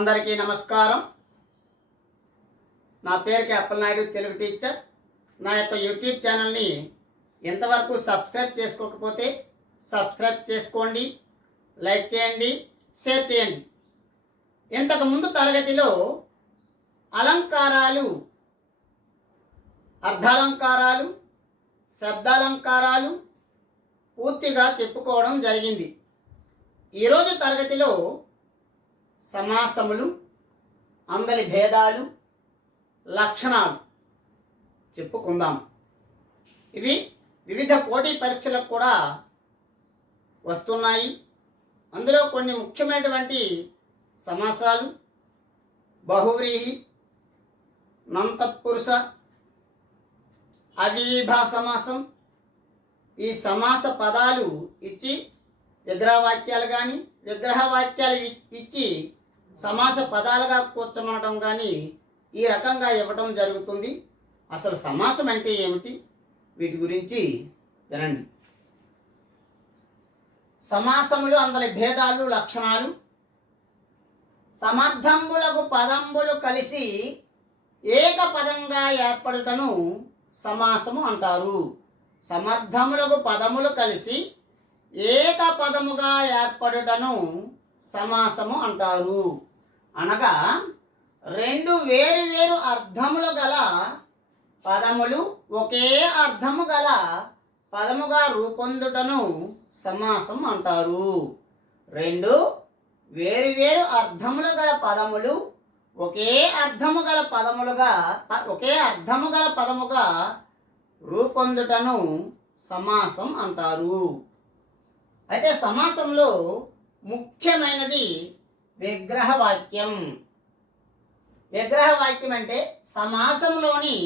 అందరికీ నమస్కారం. నా పేరు కే అప్పలనాయుడు, తెలుగు టీచర్. నా యొక్క యూట్యూబ్ ఛానల్ని ఎంతవరకు సబ్స్క్రైబ్ చేసుకోకపోతే సబ్స్క్రైబ్ చేసుకోండి, లైక్ చేయండి, షేర్ చేయండి. ఇంతకు ముందు తరగతిలో అలంకారాలు, అర్ధాలంకారాలు, శబ్దాలంకారాలు పూర్తిగా చెప్పుకోవడం జరిగింది. ఈరోజు తరగతిలో సమాసములు, అందలి భేదాలు, లక్షణాలు చెప్పుకుందాం. ఇవి వివిధ పోటీ పరీక్షలకు కూడా వస్తున్నాయి. అందులో కొన్ని ముఖ్యమైనటువంటి సమాసాలు బహువ్రీహి, నంతత్పురుష, అవిభా సమాసం. ఈ సమాస పదాలు ఇచ్చి విగ్రహవాక్యాలు కానీ విగ్రహవాక్యాలు ఇచ్చి సమాస పదాలుగా కూర్చమనడం కానీ ఈ రకంగా ఇవ్వటం జరుగుతుంది. అసలు సమాసం అంటే ఏమిటి, వీటి గురించి వినండి. సమాసములు, అందరి భేదాలు, లక్షణాలు. సమర్థంబులకు పదంబులు కలిసి ఏక పదంగా ఏర్పడుటను సమాసము అంటారు. సమర్థములకు పదములు కలిసి ఏక పదముగా ఏర్పడుటను సమాసము అంటారు. అనగా రెండు వేరు వేరు అర్థములు గల పదములు ఒకే అర్థము గల పదముగా రూపొందుటను సమాసం అంటారు. రెండు వేరు వేరు అర్థములు గల పదములు ఒకే అర్థము గల పదముగా రూపొందుటను సమాసం అంటారు. అయితే సమాసంలో ముఖ్యమైనది విగ్రహవాక్యం. విగ్రహవాక్యం అంటే సమాసంలోని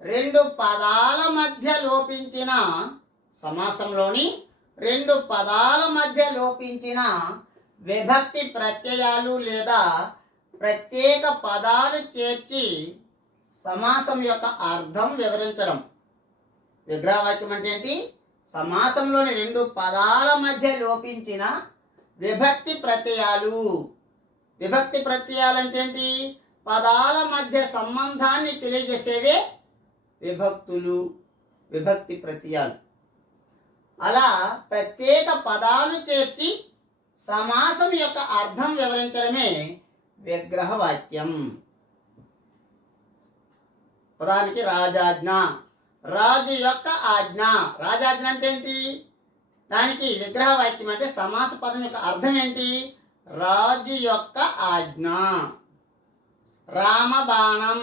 రెండు పదాల మధ్య లోపించిన విభక్తి ప్రత్యయాలు లేదా ప్రత్యేక పదాలు చేర్చి సమాసం యొక్క అర్థం వివరించడం. విగ్రహవాక్యం అంటే ఏంటి? సమాసంలోని రెండు పదాల మధ్య లోపించిన విభక్తి ప్రత్యయాలు. విభక్తి ప్రత్యయాలు అంటే ఏంటి? పదాల మధ్య సంబంధాన్ని తెలియజేసేవే విభక్తులు, విభక్తి ప్రత్యయాలు. అలా ప్రత్యేక పదాలు చేర్చి సమాసం యొక్క అర్థం వివరించడమే విగ్రహవాక్యం. ఉదాహరణకి రాజాజ్ఞ, రాజు యొక్క ఆజ్ఞ. రాజాజ్ఞ అంటే ఏంటి? దానికి విగ్రహవాక్యం అంటే సమాస పదం యొక్క అర్థం ఏంటి? రాజు యొక్క ఆజ్ఞ. రామబాణం,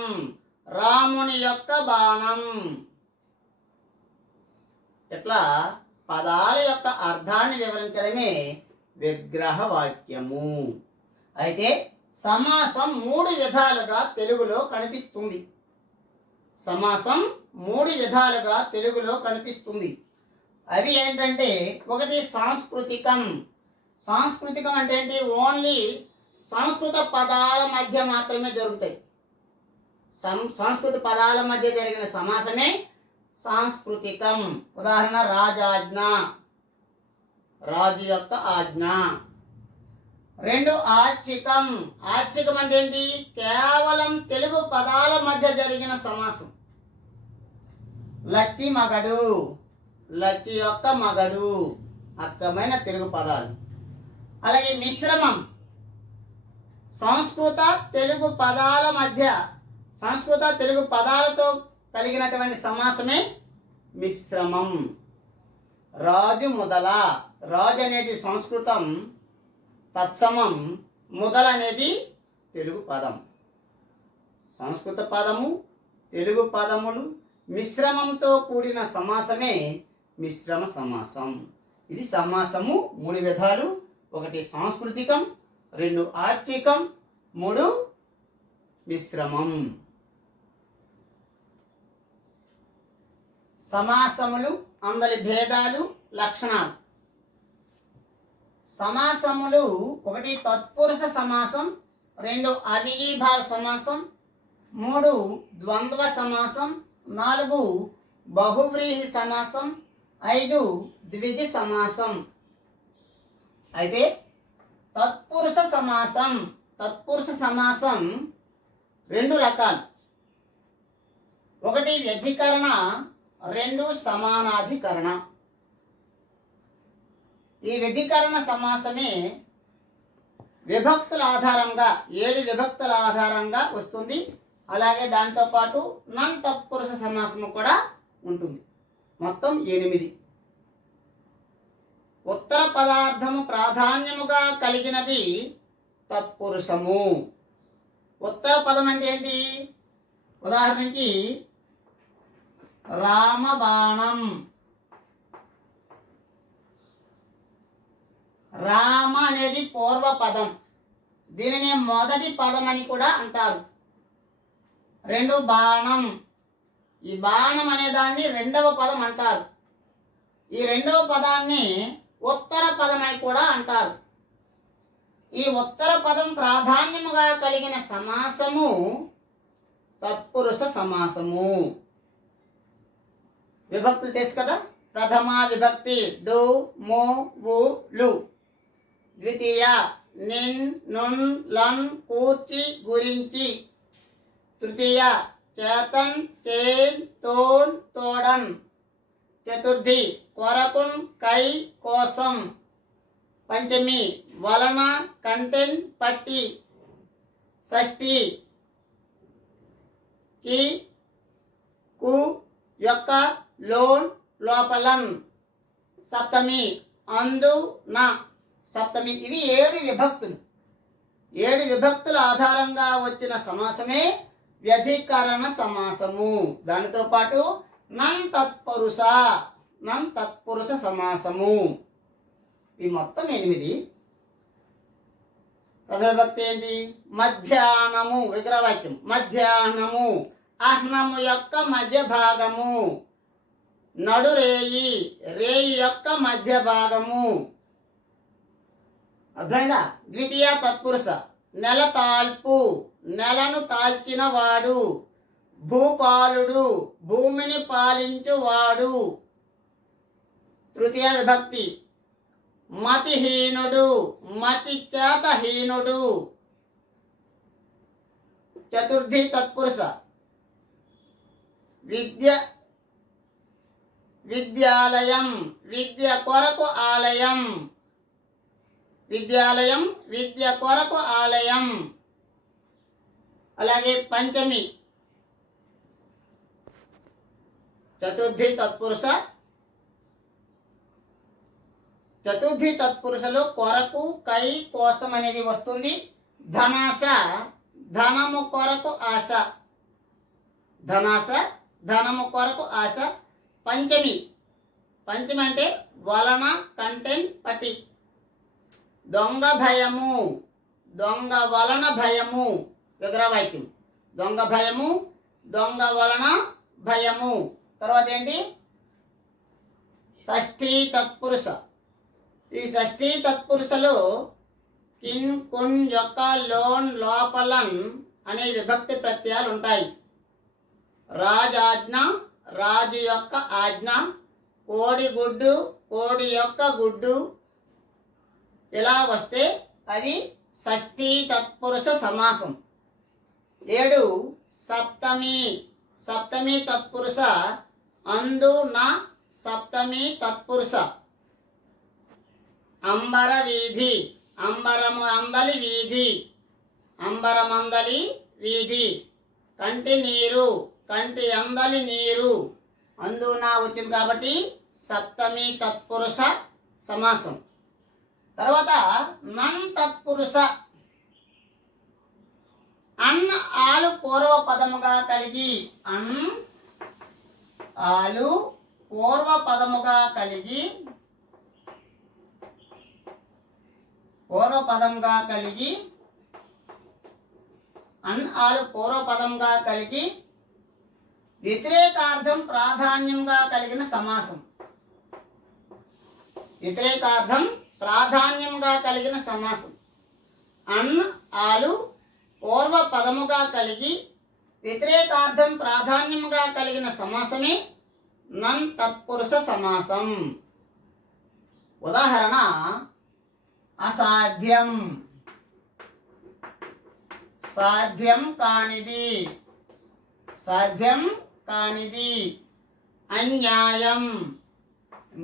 రాముని యొక్క బాణం. ఇట్లా పదాల యొక్క అర్థాన్ని వివరించడమే విగ్రహవాక్యము. అయితే సమాసం మూడు విధాలుగా తెలుగులో కనిపిస్తుంది. సమాసం మూడు విధాలుగా తెలుగులో కనిపిస్తుంది. అవి ఏంటంటే, ఒకటి సాంస్కృతికం. సాంస్కృతికం అంటే ఏంటి? ఓన్లీ సంస్కృత పదాల మధ్య మాత్రమే జరుగుతాయి. సంస్కృత పదాల మధ్య జరిగిన సమాసమే సాంస్కృతికం. ఉదాహరణ రాజాజ్ఞ, రాజు యొక్క ఆజ్ఞ. రెండు ఆర్చికం. ఆర్చికం అంటే ఏంటి? కేవలం తెలుగు పదాల మధ్య జరిగిన సమాసం. లచ్చి మగడు, లచ్చి యొక్క మగడు, అచ్చమైన తెలుగు పదాలు. అలాగే మిశ్రమం. సంస్కృత తెలుగు పదాలతో కలిగినటువంటి సమాసమే మిశ్రమం. రాజు మొదల. రాజు అనేది సంస్కృతం, తత్సమం. మొదల అనేది తెలుగు పదం. సంస్కృత పదము, తెలుగు పదములు మిశ్రమంతో కూడిన సమాసమే మిశ్రమ సమాసం. ఇది సమాసము మూడు విధాలు. ఒకటి సాంస్కృతికం, రెండు ఆర్చికం, మూడు మిశ్రమం. సమాసములు, అందరి భేదాలు, లక్షణాలు. సమాసములు ఒకటి తత్పురుష సమాసం, రెండు అవిభావ సమాసం, మూడు ద్వంద్వ సమాసం, నాలుగు బహువ్రీహి సమాసం, 5 ద్విధి సమాసం. అయితే తత్పురుష సమాసం తత్పురుష సమాసం రెండు రకాలు. ఒకటి వ్యధికరణ, రెండు సమానాధికరణ. ఈ వ్యధికరణ సమాసమే విభక్తుల ఆధారంగా 7 విభక్తుల ఆధారంగా వస్తుంది. అలాగే దాంతోపాటు నన్ తత్పురుష సమాసము కూడా ఉంటుంది. మొత్తం 8. ఉత్తర పదార్థము ప్రాధాన్యముగా కలిగినది తత్పురుషము. ఉత్తర పదం అంటే ఏంటి? ఉదాహరణకి రామబాణం. రామ అనేది పూర్వ పదం, దీనిని మొదటి పదం అని కూడా అంటారు. రెండు బాణం, ఈ బాణం అనే దాన్ని రెండవ పదం అంటారు. ఈ రెండవ పదాన్ని ఉత్తర పదం అని కూడా అంటారు. ఈ ఉత్తర పదం ప్రాధాన్యముగా కలిగిన సమాసము తత్పురుష సమాసము. విభక్తులు తెలుసు కదా. ప్రథమ విభక్తి డు, ము, వు, లు. ద్వితీయ నిన్, నున్, లన్, కూర్చి, గురించి. తృతీయ చేతన్, చేన్, తోన్, తోడన్. చతుర్థి కొరకున్, కై, కోసం. పంచమి వలన, కంటెన్, పట్టి. షష్ఠి కి, కు, యొక్క, లోన్, లోపలన్. సప్తమి అందు, నా. సప్తమి. ఇవి 7 విభక్తులు. 7 విభక్తుల ఆధారంగా వచ్చిన సమాసమే వ్యధికరణ సమాసము. దానితో పాటు నన్ తత్పురుష సమాసము. ఇవి మొత్తం 8. ప్రథమ విభక్తి ఏంటి? మధ్యాహ్నము. విగ్రహవాక్యం. మధ్యాహ్నము అహ్నము యొక్క మధ్య భాగము. నడురేయి, రేయి యొక్క మధ్య భాగము. అర్థమైందా? ద్వితీయ తత్పురుష నెల తాల్పు, నెలను తాల్చిన వాడు. భూపాలుడు, భూమిని పాలించువాడు. తృతీయ విభక్తి మతిహీనుడు, మతి చేతహీనుడు. చతుర్థి తత్పురుష విద్యాలయం, విద్య కొరకు ఆలయం. విద్యాలయం, విద్య కొరకు ఆలయం. అలాగే పంచమి చతుర్థి తత్పురుష. చతుర్థి తత్పురుషలో కొరకు, కై, కోసం అనేది వస్తుంది. ధనాశ, ధనము కొరకు ఆశ. ధనాశ, ధనము కొరకు ఆశ. పంచమి అంటే వలన, కంటెంట్, పట్టి. దొంగ భయము, దొంగ వలన భయము. విగ్రహవాక్యం. దొంగ భయము, దొంగ వలన భయము. తర్వాత ఏంటి? షష్ఠీ తత్పురుష. ఈ షష్ఠీ తత్పురుషలో కిన్, కున్, యొక్క, లోన్, లోపలన్ అనే విభక్తి ప్రత్యయాలు ఉంటాయి. రాజాజ్ఞ, రాజు యొక్క ఆజ్ఞ. కోడి గుడ్డు, కోడి యొక్క గుడ్డు. ఇలా వస్తే అది షష్ఠీ తత్పురుష సమాసం. 7 సప్తమి. సప్తమి తత్పురుష అందు, నా. సప్తమి తత్పురుష అంబర వీధి, అంబరము అందలి వీధి. అంబరమందలి వీధి. కంటి నీరు, కంటి అందలి నీరు. అందు, నా వచ్చింది కాబట్టి సప్తమి తత్పురుష సమాసం. తర్వాత నన్ తత్పురుష. అన్, ఆలు పూర్వ పదముగా కలిగి. అన్, ఆలు పూర్వ పదముగా కలిగి. అన్, ఆలు పూర్వ పదంగా కలిగి వ్యతిరేకార్థం ప్రాధాన్యంగా కలిగిన సమాసం. వ్యతిరేకార్థం ప్రాధాన్యంగా కలిగిన సమాసం. అన్, ఆలు పూర్వ పదముగా కలిగి వ్యతిరేకార్థం ప్రాధాన్యముగా కలిగిన సమాసమే నన్ తత్పురుష సమాసం. ఉదాహరణ అసాధ్యం. సాధ్యం కానిది, సాధ్యం కానిది. అన్యాయం,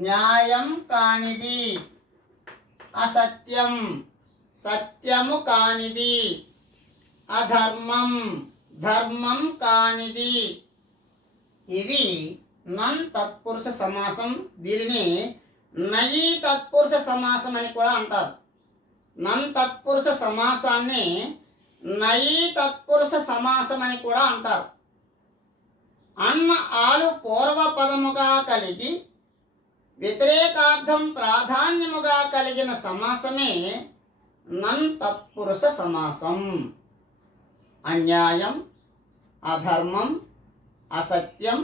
న్యాయం కానిది. అసత్యం, సత్యము కానిది. అధర్మం, ధర్మం కానిది. ఇవి నన్ తత్పురుష సమాసం. దీనిని నయీ తత్పురుష సమాసం అని కూడా అంటారు. నన్ తత్పురుష సమాసాన్ని నయీ తత్పురుష సమాసం అని కూడా అంటారు. అన్న ఆలు పూర్వపదముగా కలిగి వ్యతిరేకార్థం ప్రాధాన్యముగా కలిగిన సమాసమే నన్ తత్పురుష సమాసం. అన్యాయం, అధర్మం, అసత్యం,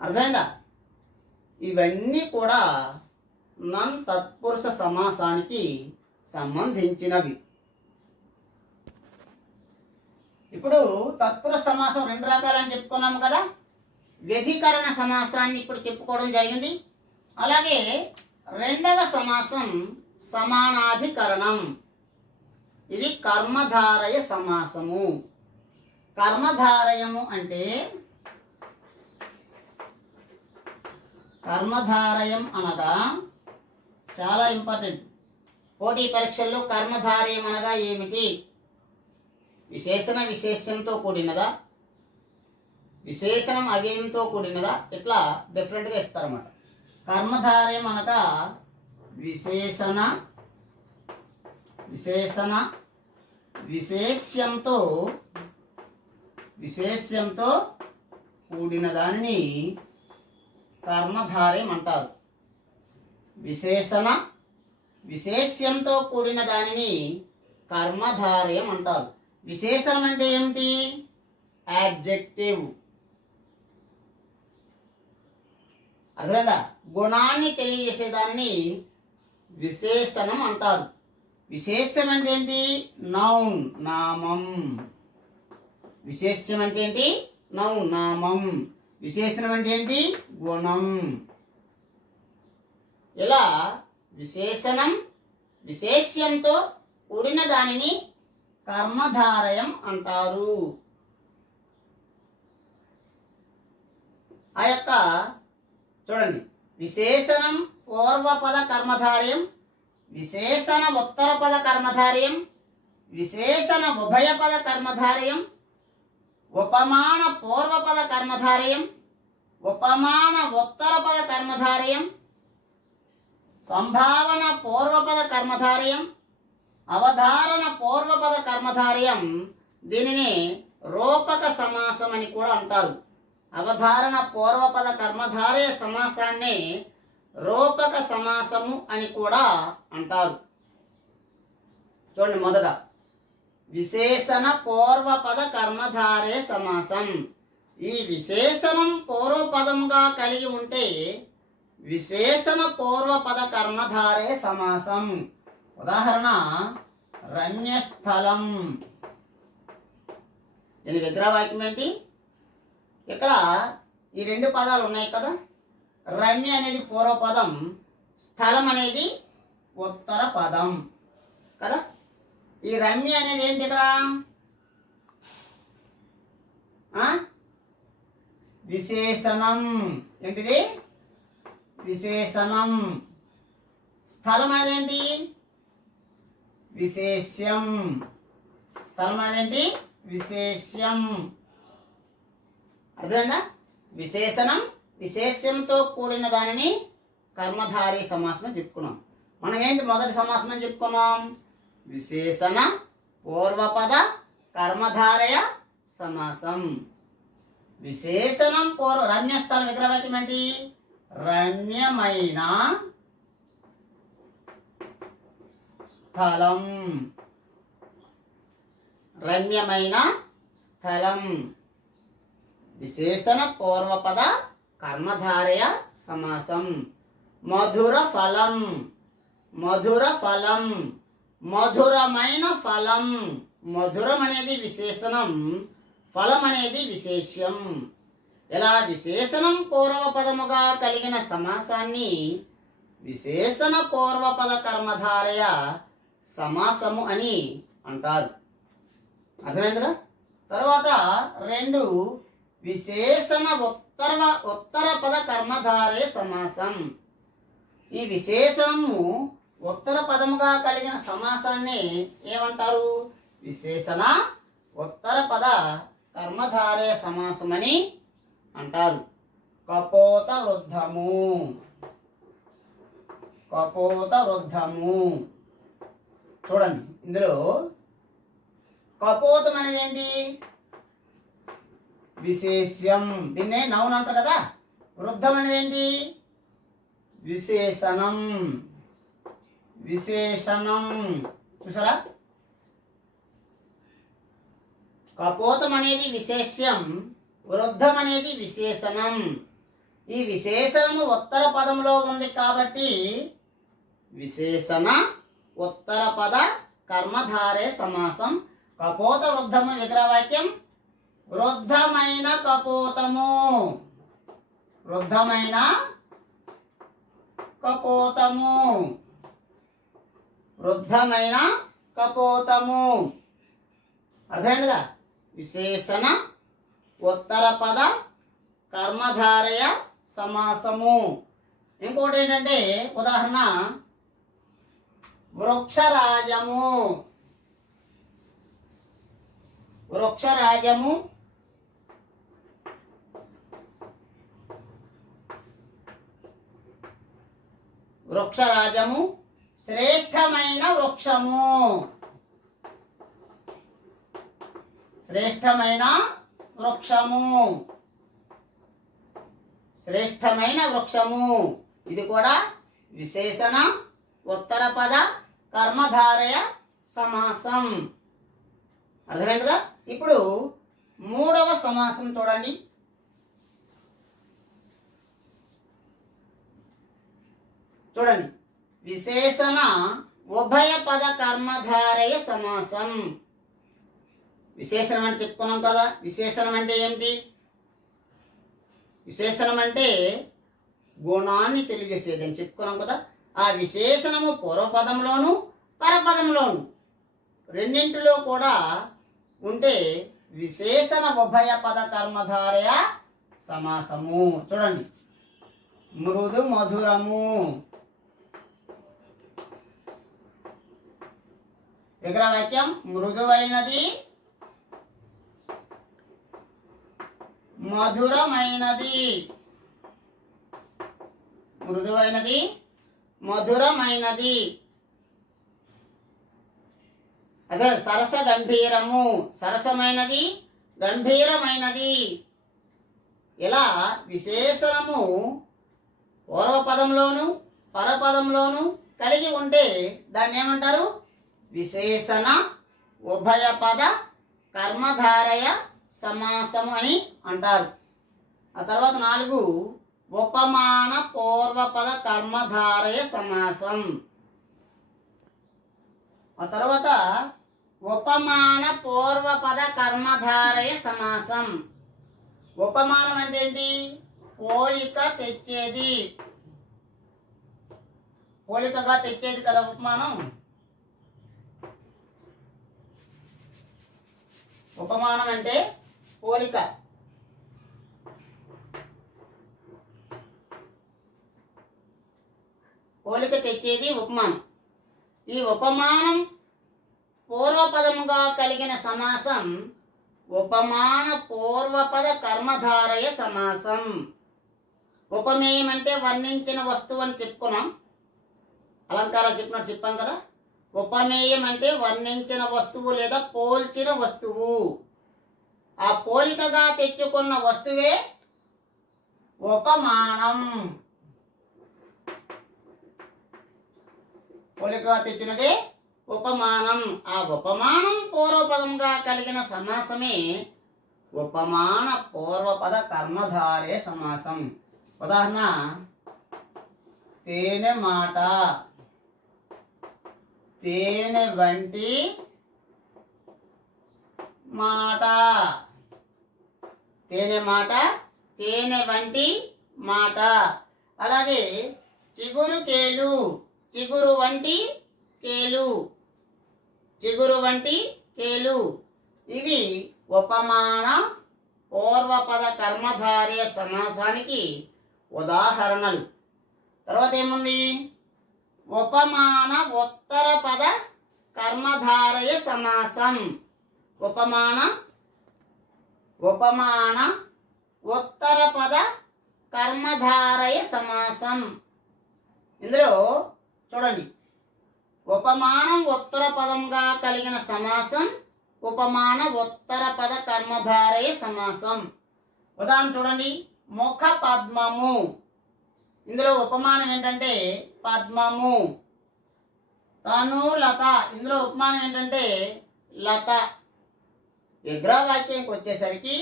అర్థమైందా? ఇవన్నీ కూడా నన్ తత్పురుష సమాసానికి సంబంధించినవి. ఇప్పుడు తత్పురుష సమాసం రెండు రకాలని చెప్పుకున్నాము కదా. వ్యధికరణ సమాసాన్ని ఇప్పుడు చెప్పుకోవడం జరిగింది. అలాగే రెండవ సమాసం సమానాధికరణం. ఇది కర్మధారయ సమాసము. కర్మధారయము అంటే, కర్మధారయం అనగా చాలా ఇంపార్టెంట్. పోటీ పరీక్షల్లో కర్మధారయం అనగా ఏమిటి? విశేషణ విశేష్యంతో కూడినదా, విశేషణం అవ్యయంతో కూడినదా, ఇట్లా డిఫరెంట్గా ఇస్తారన్నమాట. కర్మధారయం అనగా విశేషణ విశేషణ విశేష్యంతో కూడిన దానిని కర్మధారయం అంటారు. విశేషణ విశేష్యంతో కూడిన దానిని కర్మధారయం అంటారు. విశేషణం అంటే ఏమిటి? యాడ్జెక్టివ్. అర్థమైందా? గుణాన్ని తెలియజేసేదాన్ని విశేషణం అంటారు. విశేషం అంటే ఏంటి? నౌన్, నామం. విశేషం అంటే ఏంటి? నౌన్, నామం. విశేషణం అంటే ఏంటి? గుణం. ఇలా విశేషణం విశేష్యంతో కూడిన దానిని కర్మధారయం అంటారు. ఆ యొక్క చూడండి, విశేషణం పూర్వపద కర్మధారయం, విశేషణ ఉత్తరపద కర్మధారయం, విశేషణ ఉభయపద కర్మధారయం, ఉపమాన పూర్వపద కర్మధారయం, ఉపమాన ఉత్తరపద కర్మధారయం, సంభావన పూర్వపద కర్మధారయం, అవధారణ పూర్వపద కర్మధారయం. దీనిని రూపక సమాసం అని కూడా అంటారు. అవధారణ పూర్వపద కర్మధారయ సమాసాన్ని రూపక సమాసము అని కూడా అంటారు. చూడండి, మొదట విశేషణ పూర్వపద కర్మధారయ సమాసం. ఈ విశేషణం పూర్వపదముగా కలిగి ఉంటే విశేషణ పూర్వపద కర్మధారయ సమాసం. ఉదాహరణ, రమ్యస్థలం. దీని విగ్రహవాక్యం ఏంటి? ఇక్కడ ఈ రెండు పదాలు ఉన్నాయి కదా. రమ్య అనేది పూర్వపదం, స్థలం అనేది ఉత్తర పదం కదా. ఈ రమ్య అనేది ఏంటి ఇక్కడ? విశేషణం. ఏంటిది? విశేషణం. స్థలం అనేది ఏంటి? విశేష్యం. స్థలం అనేది ఏంటి? విశేష్యం. అర్థమైందా? విశేషణం విశేష్యంతో కూడిన దానిని కర్మధారి సమాసం అని చెప్పుకున్నాం. మనం ఏంటి మొదటి సమాసం అని చెప్పుకున్నాం? విశేషణ పూర్వపద కర్మధారయ సమాసం. విశేషణం రమ్యస్థలం విగ్రహవాక్యం ఏంటి? రమ్యమైన స్థలం. రమ్యమైన స్థలం. విశేషణ పూర్వపద కర్మధారయ సమాసం. మధుర ఫలం. మధుర ఫలం. మధురమైన ఫలం. మధురం అనేది విశేషణం, ఫలం అనేది విశేష్యం. ఇలా విశేషణం పూర్వపదముగా కలిగిన సమాసాన్ని విశేషణ పూర్వపద కర్మధారయ సమాసము అని అంటారు. అర్థమైందిగా. తర్వాత 2 విశేషణ ఉత్తర పద కర్మధారే సమాసం. ఈ విశేషణము ఉత్తర పదముగా కలిగిన సమాసాన్ని ఏమంటారు? విశేషణ ఉత్తర పద కర్మధారే సమాసమని అంటారు. కపోత వృద్ధము, కపోత వృద్ధము. చూడండి, ఇందులో కపోతం అనేది ఏంటి? విశేష్యం. దీన్నే నౌన్ అంటారు కదా. వృద్ధం అనేది ఏంటి? విశేషణం. విశేషణం చూసారా? కపోతం అనేది విశేష్యం, వృద్ధం అనేది విశేషణం. ఈ విశేషణము ఉత్తర పదంలో ఉంది కాబట్టి విశేషణ ఉత్తర పద కర్మధారే సమాసం. కపోత వృద్ధము విగ్రహవాక్యం. వృద్ధమైన కపోతము, వృద్ధమైన కపోతము, వృద్ధమైన కపోతము. అర్థమైందిగా? విశేషణ ఉత్తర పద కర్మధారయ సమాసము. ఇంకోటి ఏంటంటే ఉదాహరణ వృక్షరాజము. వృక్షరాజము, వృక్షరాజము శ్రేష్టమైన వృక్షము. శ్రేష్టమైన వృక్షము, శ్రేష్టమైన వృక్షము. ఇది కూడా విశేషణ ఉత్తర పద కర్మధారయ సమాసం. అర్థమైందిగా? ఇప్పుడు 3వ సమాసం చూడండి. చూడండి, విశేషణ ఉభయ పద కర్మధారయ సమాసం. విశేషణం అంటే చెప్పుకున్నాం కదా. విశేషణం అంటే ఏమిటి? విశేషణం అంటే గుణాన్ని తెలియజేసేది అని చెప్పుకున్నాం కదా. ఆ విశేషణము పూర్వపదంలోను పరపదంలోను రెండింటిలో కూడా ఉంటే విశేషణ ఉభయ పద కర్మధారయ సమాసము. చూడండి, మృదు మధురము. విగ్రహవాక్యం మృదువైనది, మధురమైనది. మృదువైనది, మధురమైనది. అదే సరస గంభీరము. సరసమైనది, గంభీరమైనది. ఇలా విశేషణము పూర్వపదంలోను పరపదంలోను కలిగి ఉంటే దాన్ని ఏమంటారు? విశేషణ ఉభయ పద కర్మధారయ సమాసము అని అంటారు. ఆ తర్వాత 4 ఉపమాన పూర్వపద కర్మధారయ సమాసం. ఆ తర్వాత ఉపమాన పూర్వపద కర్మధారయ సమాసం. ఉపమానం అంటే ఏంటి? పోలిక తెచ్చేది. పోలికగా తెచ్చేది కదా ఉపమానం. ఉపమానం అంటే పోలిక. పోలిక తెచ్చేది ఉపమానం. ఈ ఉపమానం పూర్వపదముగా కలిగిన సమాసం ఉపమాన పూర్వపద కర్మధారయ సమాసం. ఉపమేయం అంటే వర్ణించిన వస్తువు అని చెప్పుకున్నాం. అలంకారాలు చెప్పాం కదా. ఉపమేయం అంటే వర్ణించిన వస్తువు లేదా పోల్చిన వస్తువు. ఆ పోలికగా తెచ్చుకున్న వస్తువే ఉపమానం. పోలికగా తెచ్చినదే ఉపమానం. ఆ ఉపమానం పూర్వపదంగా కలిగిన సమాసమే ఉపమాన పూర్వపద కర్మధారే సమాసం. ఉదాహరణ తేనె మాట, తేనె వంటి మాట. తేనె మాట, తేనె వంటి మాట. అలాగే చిగురు కేలు, చిగురు వంటి కేలు, చిగురు వంటి కేలు. ఇవి ఉపమాన పూర్వపద కర్మధారయ సమాసానికి ఉదాహరణలు. తర్వాత ఏముంది? ఉపమాన ఉత్తర పద కర్మధారయ సమాసం. ఉపమాన ఉత్తర పద కర్మధారయ సమాసం. ఇందులో చూడండి, ఉపమానం ఉత్తర పదంగా కలిగిన సమాసం ఉపమాన ఉత్తర పద కర్మధారయ సమాసం. ఉదాహరణ చూడండి, ముఖ పద్మము. ఇందులో ఉపమానం ఏంటంటే పద్మము. తనులత, ఇందులో ఉపమానం ఏంటంటే లత. విగ్రహవాక్యానికి వచ్చేసరికి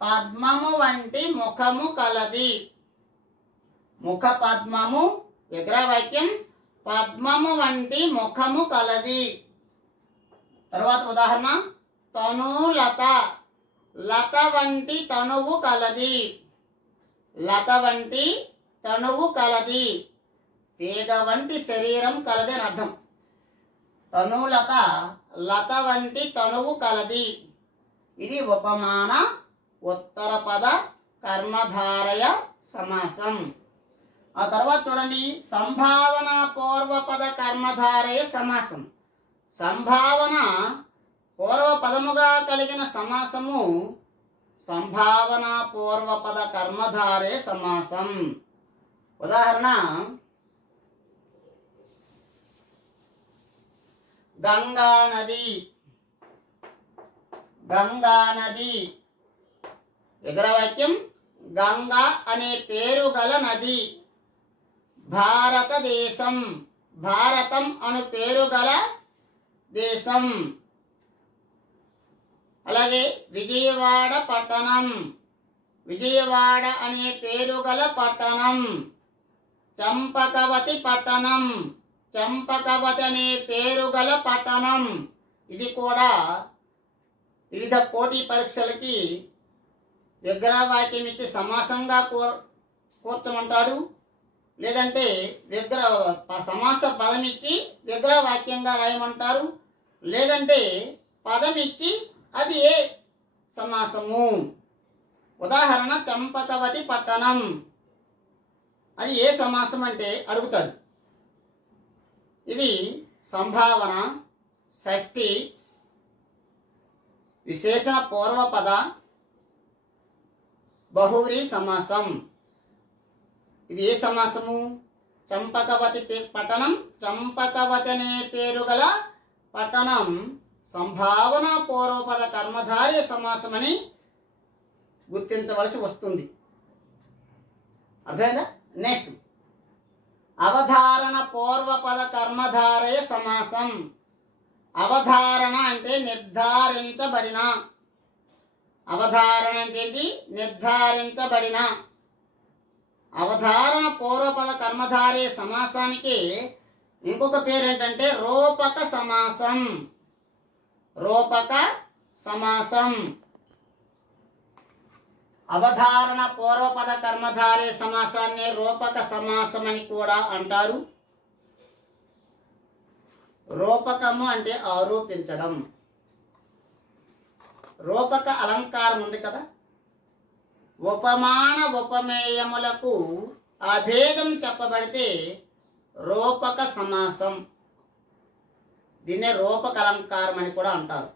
పద్మము వంటి ముఖము కలది. ముఖ పద్మము విగ్రహవాక్యం, పద్మము వంటి ముఖము కలది. తర్వాత ఉదాహరణ, తనులత, లత వంటి తనువు కలది. లత వంటి తనువు కలది, తీగ వంటి శరీరం కలది అని అర్థం. తనులత, లత వంటి తనువు కలది. ఇది ఉపమాన ఉత్తర పద కర్మధారయ సమాసం. ఆ తర్వాత చూడండి, సంభావన పూర్వపద కర్మధారయ సమాసం. సంభావన పూర్వపదముగా కలిగిన సమాసము సంభావన పూర్వపద కర్మధారయ సమాసం. ఉదాహరణ, గంగా నది. గంగా నది విగ్రహవాక్యం, గంగా అనే పేరు గల నది. భారతదేశం, భారతం అను పేరు గల దేశం. అలాగే విజయవాడ పట్టణం, విజయవాడ అనే పేరు గల పట్టణం. చంపకవతి పట్టణం, చంపకవతి అనే పేరు గల పట్టణం. ఇది కూడా వివిధ పోటీ పరీక్షలకి విగ్రహవాక్యం ఇచ్చి సమాసంగా కూర్చమంటాడు, లేదంటే సమాస పదం ఇచ్చి విగ్రహవాక్యంగా రాయమంటారు, లేదంటే పదం ఇచ్చి అది ఏ సమాసము. ఉదాహరణ, చంపకవతి పట్టణం, అది ఏ సమాసం అంటే అడుగుతాడు. ఇది సంభావన, షష్ఠి, విశేషణ పూర్వపద, బహువ్రీ సమాసం. ఇది ఏ సమాసము? చంపకవతి పట్టణం, చంపకవతి అనే పేరు గల పట్టణం సంభావన పూర్వపద కర్మధారయ సమాసం అని గుర్తించవలసి వస్తుంది. అర్థమైందా? నెక్స్ట్, అవధారణ పూర్వపద కర్మధారయ సమాసం. అవధారణ అంటే నిర్ధారించబడిన. అవధారణ అంటే ఏంటి? నిర్ధారించబడిన. అవధారణ పూర్వపద కర్మధారయ సమాసానికి ఇంకొక పేరు ఏంటంటే రూపక సమాసం. రూపక సమాసం. అవధారణ పూర్వపద కర్మధారయ సమాసాన్ని రూపక సమాసం అని కూడా అంటారు. రూపకము అంటే ఆరోపించడం. రూపక అలంకారం ఉంది కదా, ఉపమాన ఉపమేయములకు అభేదం చెప్పబడితే రూపక సమాసం. దీన్నే రూపక అలంకారం అని కూడా అంటారు.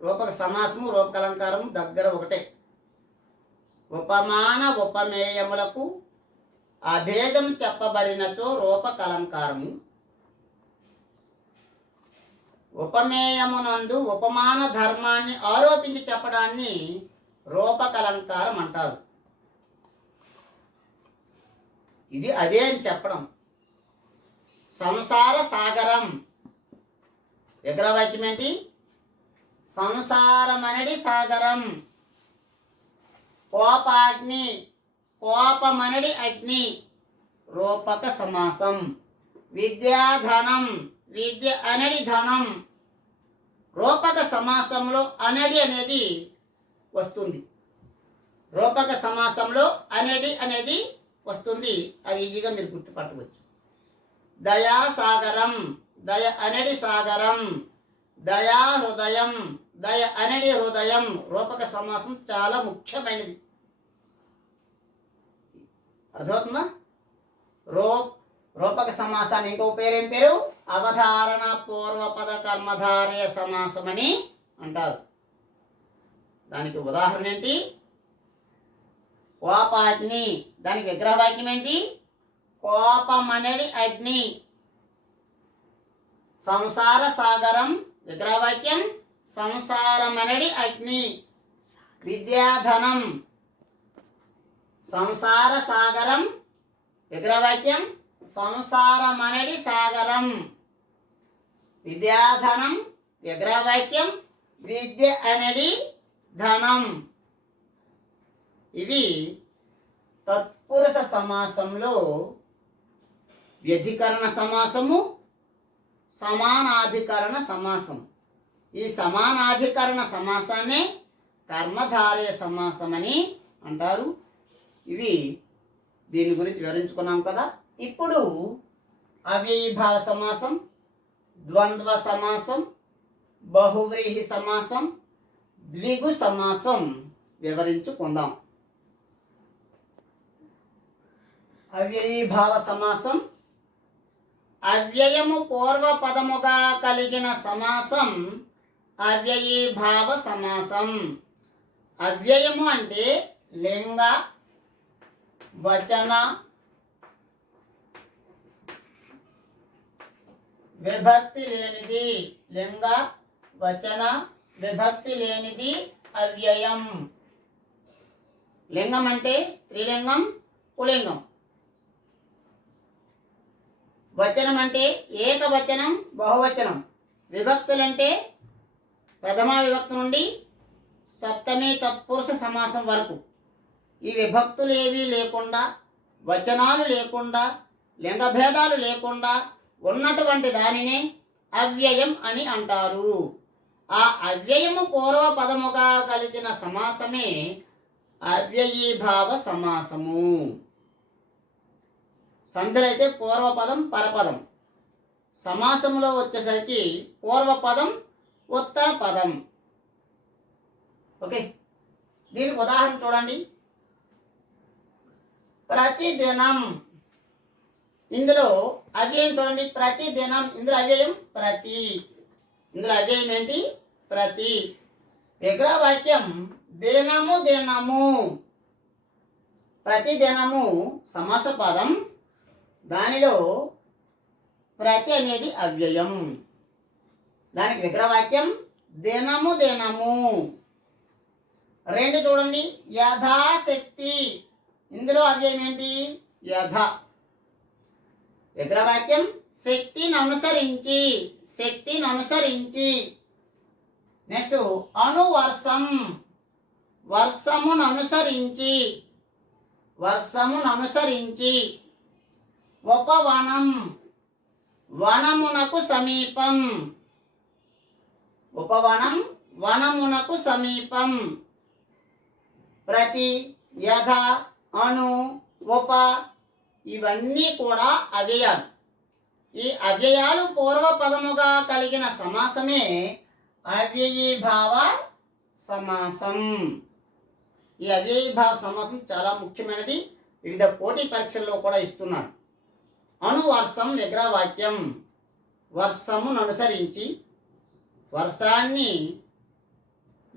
రూపక సమాసము రూపక అలంకారం దగ్గర ఒకటే. ఉపమాన ఉపమేయములకు అభేదం చెప్పబడినచో రూపక అలంకారము, ఉపమేయమునందు ఉపమాన ధర్మాన్ని ఆరోపించి చెప్పడాన్ని రూపక అలంకారం అంటారు. ఇది అదే అని చెప్పడం. సంసార సాగరం విగ్రహవాక్యం ఏంటి? సంసారమనడి సాగరం. కోపాగ్ని, కోపమనడి అగ్ని, రూపక సమాసం. విద్యాధనం, విద్య అనడి ధనం. రూపక సమాసంలో అనడి అనేది వస్తుంది. రూపక సమాసంలో అనడి అనేది వస్తుంది. అది ఈజీగా మీరు గుర్తుపట్టవచ్చు. దయాసాగరం, దయ అనడి సాగరం. దయా హృదయం. దయ అనేది హృదయం. రూపక సమాసం చాలా ముఖ్యమైనది. అర్థమవుతుందా? రూపక సమాసాన్ని ఇంకో పేరేం పేరు? అవధారణ పూర్వపద కర్మధారయ సమాసం అని అంటారు. దానికి ఉదాహరణ ఏంటి? కోపాగ్ని. దానికి విగ్రహ వాక్యం ఏంటి? కోపం అనేది అగ్ని. సంసార సాగరం. విగ్రహవాక్యం సంసారం అనేది అగ్ని. విద్యాధనం. సంసార సాగరం. విగ్రహవాక్యం సంసారం అనేది సాగరం. విద్యాధనం. విగ్రహవాక్యం విద్య అనేది ధనం. ఇవి తత్పురుష సమాసంలో వ్యధికరణ సమాసము, సమానాధికరణ సమాసం. ఈ సమానాధికరణ సమాసాన్ని కర్మధారయ సమాసం అని అంటారు. ఇవి దీని గురించి వివరించుకున్నాం కదా. ఇప్పుడు అవ్యయీభావ సమాసం, ద్వంద్వ సమాసం, బహువ్రీహి సమాసం, ద్విగు సమాసం వివరించుకుందాం. అవ్యయీభావ సమాసం అవ్యయము పూర్వపదముగా కలిగిన సమాసం అవ్యయీభావ సమాసం. అవ్యయము అంటే లింగ, వచన, విభక్తి లేనిది. లింగ, వచన, విభక్తి లేనిది అవ్యయం. లింగం అంటే స్త్రీలింగం, పులింగం. వచనం అంటే ఏకవచనం, బహువచనం. విభక్తులంటే ప్రథమా విభక్తి నుండి సప్తమి తత్పురుష సమాసం వరకు. ఈ విభక్తులు ఏవీ లేకుండా, వచనాలు లేకుండా, లింగభేదాలు లేకుండా ఉన్నటువంటి దానినే అవ్యయం అని అంటారు. ఆ అవ్యయము పూర్వపదముగా కలిగిన సమాసమే అవ్యయీభావ సమాసము. సంధులైతే పూర్వపదం, పరపదం. సమాసంలో వచ్చేసరికి పూర్వపదం, ఉత్తర పదం. ఓకే, దీనికి ఉదాహరణ చూడండి. ప్రతిదినం. ఇందులో అవ్యయం చూడండి. ప్రతిదినం. ఇందులో అవ్యయం ప్రతి. ఇందులో అవ్యయం ఏంటి? ప్రతి. విగ్రహవాక్యం దినము దినము. ప్రతిదినము సమాస పదం. దానిలో ప్రతి అనేది అవ్యయం. దానికి విగ్రహవాక్యం దినము దినము. రెండు చూడండి. యథాశక్తి. ఇందులో అవ్యయం ఏంటి? యథ. విగ్రహవాక్యం శక్తిని అనుసరించి. శక్తిని అనుసరించి. నెక్స్ట్ అనువర్షం. వర్షమును అనుసరించి. వర్షమును అనుసరించి. ఉపవనం. వనమునకు సమీపం. ఉపవనం వనమునకు సమీపం. ప్రతి, యథ, అను, ఉప ఇవన్నీ కూడా అవ్యయాలు. ఈ అవ్యయాలు పూర్వపదముగా కలిగిన సమాసమే అవ్యయీభావ సమాసం. ఈ అవ్యయీభావ సమాసం చాలా ముఖ్యమైనది. వివిధ పోటీ పరీక్షల్లో కూడా ఇస్తున్నాడు. అనువర్షం విగ్రహవాక్యం వర్షమును అనుసరించి, వర్షాన్ని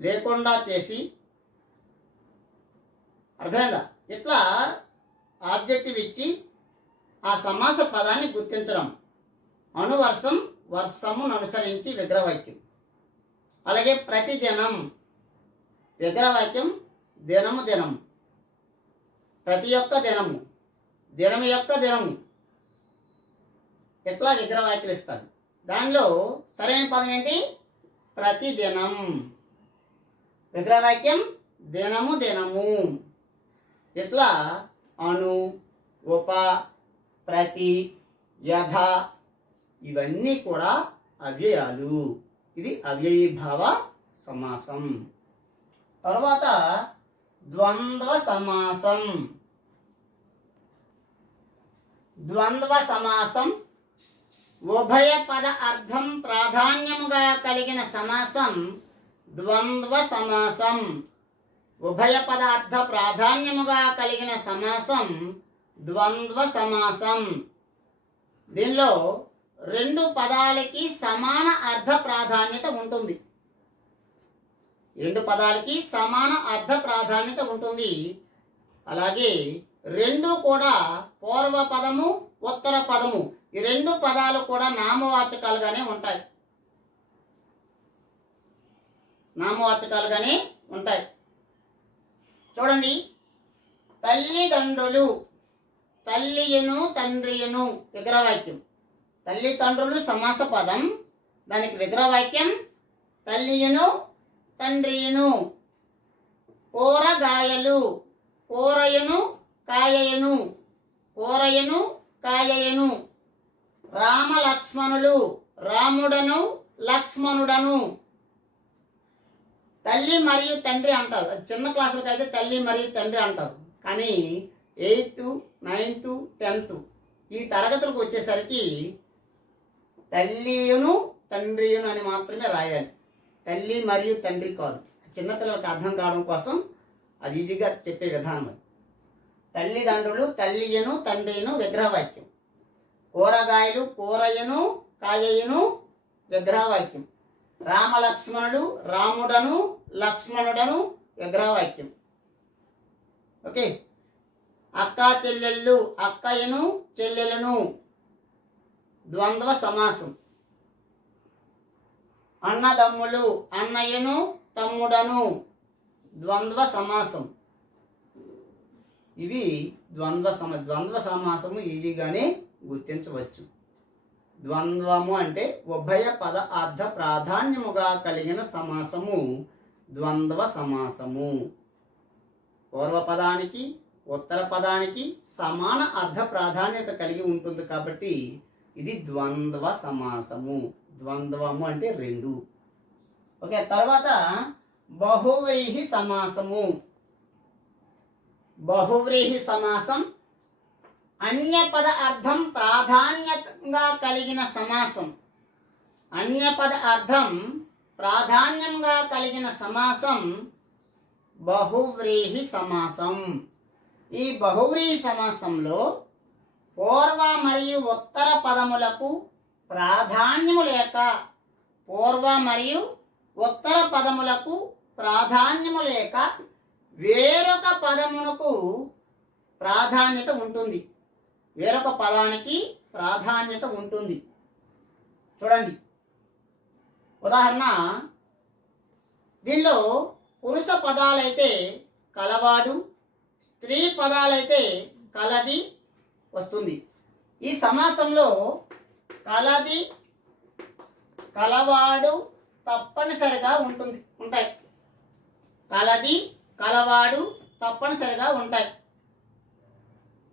లేకుండా చేసి. అర్థమైందా? ఇట్లా ఆబ్జెక్టివ్ ఇచ్చి ఆ సమాస పదాన్ని గుర్తించడం. అనువర్షం వర్షమును అనుసరించి విగ్రహవాక్యం. అలాగే ప్రతిదినం విగ్రహవాక్యం దినము దినము. ప్రతి యొక్క దినము, దినము యొక్క దినము. ఎట్లా విగ్రహవాక్యలు ఇస్తారు. దానిలో సరైన పదం ఏంటి? ప్రతిదినం. విగ్రహవాక్యం దినము దినము. ఇట్లా అను, ఉప, ప్రతి, యథ ఇవన్నీ కూడా అవ్యయాలు. ఇది అవ్యయీభావ సమాసం. తర్వాత ద్వంద్వ సమాసం. ద్వంద్వ సమాసం ఉభయ పద అర్థం ప్రాధాన్యముగా కలిగిన సమాసం ద్వంద్వ సమాసం. ఉభయ పద అర్థ ప్రాధాన్యముగా కలిగిన సమాసం ద్వంద్వ సమాసం. దీనిలో రెండు పదాలకి సమాన అర్థ ప్రాధాన్యత ఉంటుంది. రెండు పదాలకి సమాన అర్థ ప్రాధాన్యత ఉంటుంది. అలాగే రెండు కూడా పూర్వ పదము ఉత్తర పదము ఈ రెండు పదాలు కూడా నామవాచకాలుగానే ఉంటాయి. నామవాచకాలుగానే ఉంటాయి. చూడండి, తల్లిదండ్రులు, తల్లియును తండ్రియును విగ్రహవాక్యం. తల్లిదండ్రులు సమాస పదం, దానికి విగ్రహవాక్యం తల్లియును తండ్రియును. కూరగాయలు, కూరయును కాయయును, కూరయును కాయయును. రామ లక్ష్మణులు, రాముడను లక్ష్మణుడను. తల్లి మరియు తండ్రి అంటారు. చిన్న క్లాసులకు అయితే తల్లి మరియు తండ్రి అంటారు. కానీ 8th, 9th, 10th ఈ తరగతులకు వచ్చేసరికి తల్లియును తండ్రియును అని మాత్రమే రాయాలి. తల్లి మరియు తండ్రి కాదు. చిన్నపిల్లలకు అర్థం కావడం కోసం అది ఈజీగా చెప్పే విధానం అది. తల్లిదండ్రులు, తల్లియును తండ్రియును విగ్రహవాక్యం. కూరగాయలు, కూరయును కాయయును విగ్రహవాక్యం. రామలక్ష్మణుడు, రాముడను లక్ష్మణుడను విగ్రహవాక్యం. ఓకే. అక్క చెల్లెళ్ళు, అక్కయ్యను చెల్లెలను ద్వంద్వ సమాసం. అన్నదమ్ములు, అన్నయ్యను తమ్ముడను ద్వంద్వ సమాసం. ఇవి ద్వంద్వ సమాసము ఈజీగానే గుర్తించవచ్చు. ద్వంద్వము అంటే ఉభయ పద అర్థ ప్రాధాన్యముగా కలిగిన సమాసము ద్వంద్వ సమాసము. పూర్వపదానికి ఉత్తర పదానికి సమాన అర్థ ప్రాధాన్యత కలిగి ఉంటుంది కాబట్టి ఇది ద్వంద్వ సమాసము. ద్వంద్వము అంటే రెండు. ఓకే. తర్వాత బహువ్రీహి సమాసము. బహువ్రీహి సమాసం అన్యపద అర్థం ప్రాధాన్యంగా కలిగిన సమాసం. అన్యపద అర్థం ప్రాధాన్యంగా కలిగిన సమాసం బహువ్రీహి సమాసం. ఈ బహువ్రీహి సమాసంలో పూర్వ మరియు ఉత్తర పదములకు ప్రాధాన్యము లేక, పూర్వ మరియు ఉత్తర పదములకు ప్రాధాన్యము లేక వేరొక పదమునకు ప్రాధాన్యత ఉంటుంది. వేరొక పదానికి ప్రాధాన్యత ఉంటుంది. చూడండి, ఉదాహరణ, దీనిలో పురుష పదాలైతే కలవాడు, స్త్రీ పదాలైతే కలది వస్తుంది. ఈ సమాసంలో కలది, కలవాడు తప్పనిసరిగా ఉంటాయి. కలది, కలవాడు తప్పనిసరిగా ఉంటాయి.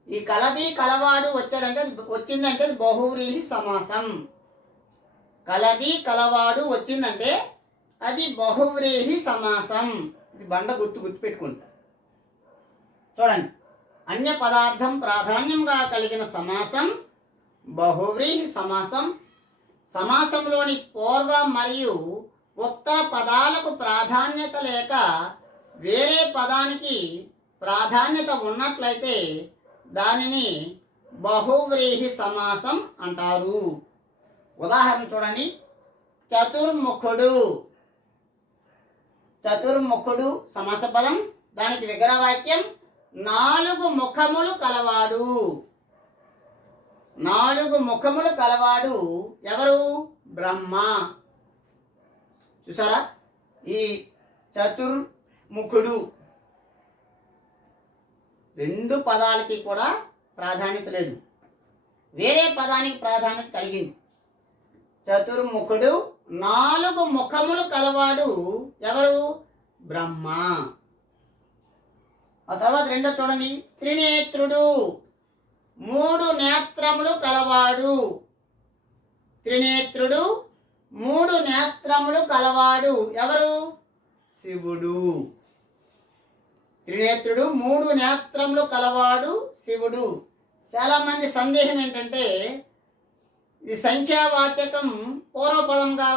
ఈ కలది కలవాడు వచ్చిందంటే అది బహువ్రీహి సమాసం. కలది కలవాడు వచ్చిందంటే అది బహువ్రీహి సమాసం. ఇది బండ గుర్తుపెట్టుకోండి. చూడండి, అన్య పదార్థం ప్రాధాన్యంగా కలిగిన సమాసం బహువ్రీహి సమాసం. సమాసంలోని పూర్వ మరియు ఉత్తర పదాలకు ప్రాధాన్యత లేక వేరే పదానికి ప్రాధాన్యత ఉన్నట్లయితే దానిని బహువ్రీహి సమాసం అంటారు. ఉదాహరణ చూడండి, చతుర్ముఖుడు. చతుర్ముఖుడు సమాస పదం, దానికి విగ్రహవాక్యం 4 ముఖములు కలవాడు. 4 ముఖములు కలవాడు ఎవరు? బ్రహ్మ. చూసారా, ఈ చతుర్ముఖుడు రెండు పదాలకి కూడా ప్రాధాన్యత లేదు, వేరే పదానికి ప్రాధాన్యత కలిగింది. చతుర్ముఖుడు 4 ముఖములు కలవాడు ఎవరు? బ్రహ్మ. ఆ తర్వాత రెండో చూడండి, త్రినేత్రుడు 3 నేత్రములు కలవాడు. త్రినేత్రుడు 3 నేత్రములు కలవాడు ఎవరు? శివుడు. త్రినేత్రుడు 3 నేత్రములు కలవాడు శివుడు. చాలా మంది సందేహం ఏంటంటే ఇది సంఖ్యావాచకం పూర్వపదంగా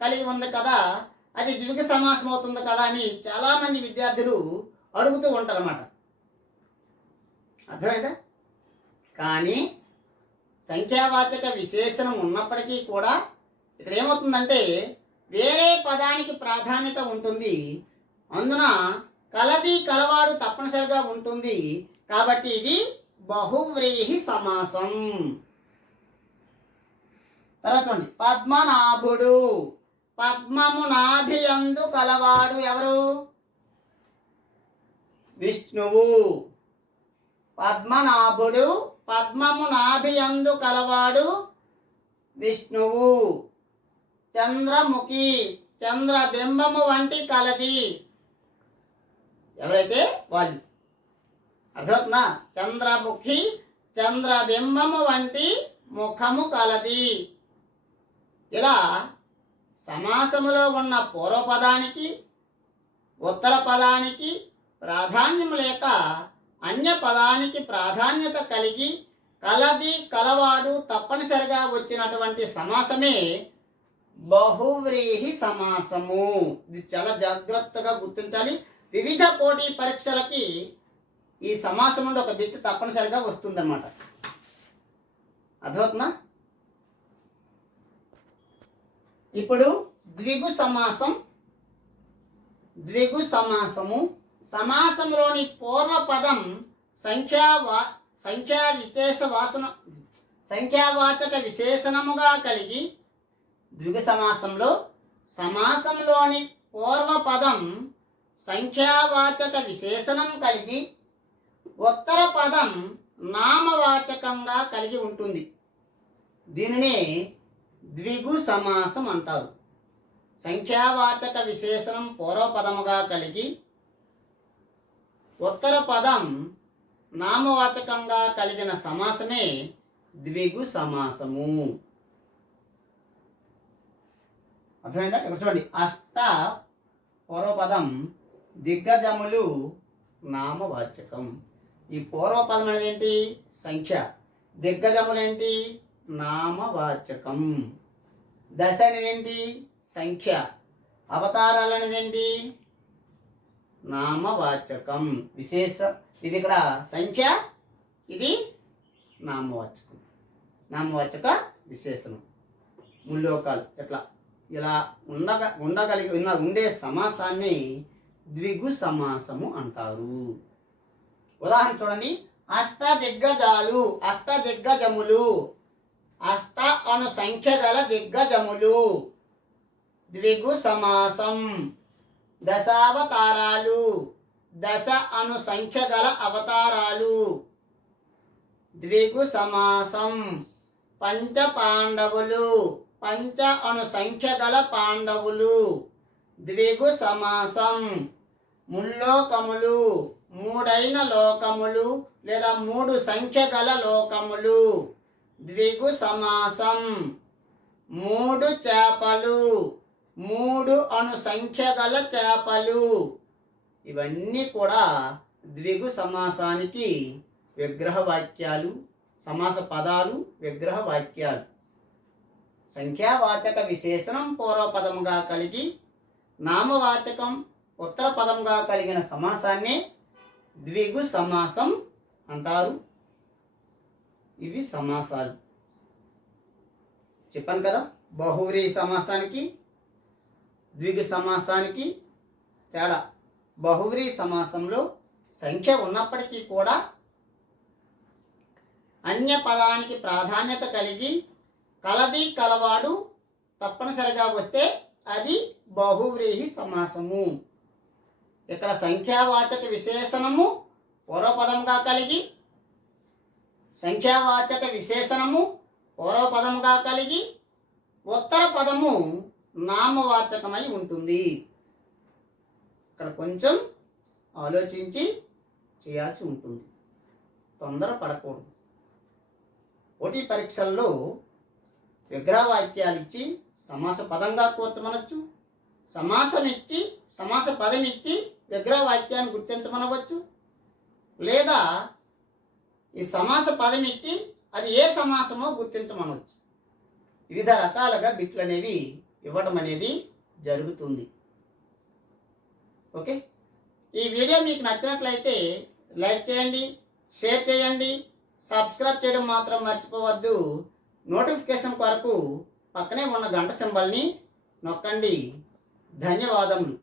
కలిగి ఉంది కదా, అది ద్విగు సమాసం అవుతుంది కదా అని చాలామంది విద్యార్థులు అడుగుతూ ఉంటారు అన్నమాట. అర్థమైందా? కానీ సంఖ్యావాచక విశేషణం ఉన్నప్పటికీ కూడా ఇక్కడ ఏమవుతుందంటే వేరే పదానికి ప్రాధాన్యత ఉంటుంది, అందున కలది కలవాడు తప్పనిసరిగా ఉంటుంది. కాబట్టి ఇది బహువ్రీహి సమాసం. తర్వాత చూడండి, పద్మనాభుడు. పద్మము నాభియందు కలవాడు ఎవరు? విష్ణువు. పద్మనాభుడు పద్మము నాభియందు కలవాడు విష్ణువు. చంద్రముఖి చంద్రబింబము వంటి కలది. ఎవరైతే వాళ్ళు. అర్థమవుతుందా? చంద్రముఖి చంద్రబింబము వంటి ముఖము కలది. ఇలా సమాసములో ఉన్న పూర్వపదానికి ఉత్తర పదానికి ప్రాధాన్యం లేక అన్య పదానికి ప్రాధాన్యత కలిగి కలది కలవాడు తప్పనిసరిగా వచ్చినటువంటి సమాసమే బహువ్రీహి సమాసము. ఇది చాలా జాగ్రత్తగా గుర్తించాలి. వివిధ పోటీ పరీక్షలకి ఈ సమాసం నుండి ఒక బిట్ తప్పనిసరిగా వస్తుందన్నమాట. అర్థమవుతుందా? ఇప్పుడు ద్విగు సమాసం. ద్విగు సమాసము సమాసంలోని పూర్వపదం సంఖ్యావాచక విశేషణముగా కలిగి, ద్విగు సమాసంలో సమాసంలోని పూర్వపదం సంఖ్యావాచక విశేషణం కలిగి ఉత్తర పదం నామవాచకంగా కలిగి ఉంటుంది. దీనినే ద్విగు సమాసం అంటారు. సంఖ్యావాచక విశేషణం పూర్వపదముగా కలిగి ఉత్తర పదం నామవాచకంగా కలిగిన సమాసమే ద్విగు సమాసము. అర్థమైందా? ఇక్కడ చూడండి, అష్ట పూర్వపదం, దిగ్గజములు నామవాచకం. ఈ పూర్వపదం అనేది ఏంటి? సంఖ్య. దిగ్గజములు ఏంటి? నామవాచకం. దశ అనేది ఏంటి? సంఖ్య. అవతారాలు అనేది ఏంటి? నామవాచకం. విశేష ఇది ఇక్కడ సంఖ్య, ఇది నామవాచకం. నామవాచక విశేషణం. ముల్లోకాలు ఎట్లా ఇలా ఉండే సమాసాన్ని ద్విగు సమాసము అంటారు. ఉదాహరణ చూడండి, అష్ట దిగ్గజాలు, అష్ట దిగ్గజములు, అష్ట అను సంఖ్య గల దిగ్గజములు ద్విగు సమాసం. దశావతారాలు, దశ అను సంఖ్య గల అవతారాలు ద్విగు సమాసం. పంచ పాండవులు, పంచ అను సంఖ్య గల పాండవులు ద్విగు సమాసం. ముల్లోకములు, మూడైన లోకములు లేదా మూడు సంఖ్య గల లోకములు ద్విగు సమాసం. మూడు చేపలు, మూడు అను సంఖ్య గల చేపలు. ఇవన్నీ కూడా ద్విగు సమాసానికి విగ్రహ వాక్యాలు, సమాస పదాలు, విగ్రహ వాక్యాలు. సంఖ్యావాచక విశేషణం పూర్వపదముగా కలిగి నామవాచకం ఉత్తర పదంగా కలిగిన సమాసాన్ని ద్విగు సమాసం అంటారు. ఇవి సమాసాలు. చెప్పాను కదా, బహువ్రీహి సమాసానికి ద్విగు సమాసానికి తేడా. బహువ్రీహి సమాసంలో సంఖ్య ఉన్నప్పటికీ కూడా అన్య పదానికి ప్రాధాన్యత కలిగి కలది కలవాడు తప్పనిసరిగా వస్తే అది బహువ్రీహి సమాసము. ఇక్కడ సంఖ్యావాచక విశేషణము పూర్వపదంగా కలిగి, సంఖ్యావాచక విశేషణము పూర్వపదముగా కలిగి ఉత్తర పదము నామవాచకమై ఉంటుంది. ఇక్కడ కొంచెం ఆలోచించి చేయాల్సి ఉంటుంది, తొందర పడకూడదు. పోటీ పరీక్షల్లో విగ్రహవాక్యాలు ఇచ్చి సమాస పదంగా కూర్చమనొచ్చు, సమాసం ఇచ్చి సమాస పదం ఇచ్చి విగ్రహవాక్యాన్ని గుర్తించమనవచ్చు, లేదా ఈ సమాస పదం ఇచ్చి అది ఏ సమాసమో గుర్తించమనవచ్చు. వివిధ రకాలుగా బిట్లు అనేవి ఇవ్వడం అనేది జరుగుతుంది. ఓకే, ఈ వీడియో మీకు నచ్చినట్లయితే లైక్ చేయండి, షేర్ చేయండి, సబ్స్క్రైబ్ చేయడం మాత్రం మర్చిపోవద్దు. నోటిఫికేషన్ కొరకు పక్కనే ఉన్న గంట సింబల్ని నొక్కండి. ధన్యవాదములు.